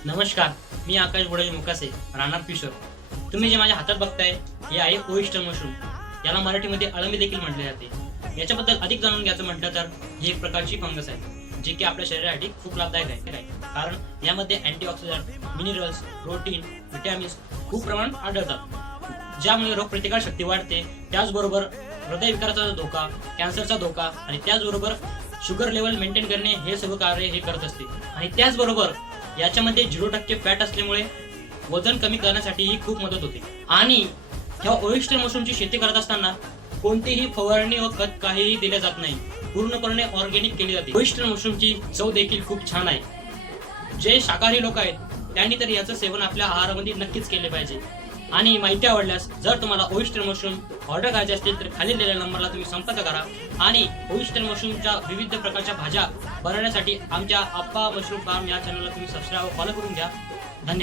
नमस्कार, मी आकाश बोडे मुकासे, राहणार पिशोर. तुम्ही जे माझ्या हातात बघताय हे आहे ओईस्टर मशरूम. याला मराठीमध्ये अळंबी देखील म्हटले जाते. याच्याबद्दल अधिक जाणून घ्यायचं म्हटलं तर ही एक प्रकारची फंगस आहे, जी की आपल्या शरीरासाठी खूप लाभदायक आहे. कारण यामध्ये अँटीऑक्सिडंट, मिनरल्स, प्रोटीन, विटॅमिन्स खूप प्रमाणात आढळतात, ज्यामुळे रोगप्रतिकार शक्ती वाढते. त्याचबरोबर हृदयविकाराचा धोका, कॅन्सरचा धोका आणि त्याचबरोबर शुगर लेवल मेंटेन करणे हे सर्व कार्य हे करत असते. आणि त्याचबरोबर याच्यामध्ये 0% फॅट असल्यामुळे वजन कमी करण्यासाठीही खूप मदत होते. आणि ह्या ओईस्टर मशरूमची शेती करत असताना कोणतीही फवारणी व खत काहीही दिले जात नाही, पूर्णपणे ऑर्गॅनिक केली जाते. ओईस्टर मशरूमची चव देखील खूप छान आहे. जे शाकाहारी लोक आहेत त्यांनी तर याचं सेवन आपल्या आहारामध्ये नक्कीच केले पाहिजे. आणि माहिती आवडल्यास जर तुम्हाला ओईस्टर मशरूम ऑर्डर करायचे असतील तर खाली दिलेल्या नंबरला तुम्ही संपर्क करा. आणि ओईस्टर मशरूमच्या विविध प्रकारच्या भाज्या बनवण्यासाठी आमच्या आप्पा मशरूम फार्म या चॅनलला तुम्ही सबस्क्राईब फॉलो करून घ्या. धन्यवाद.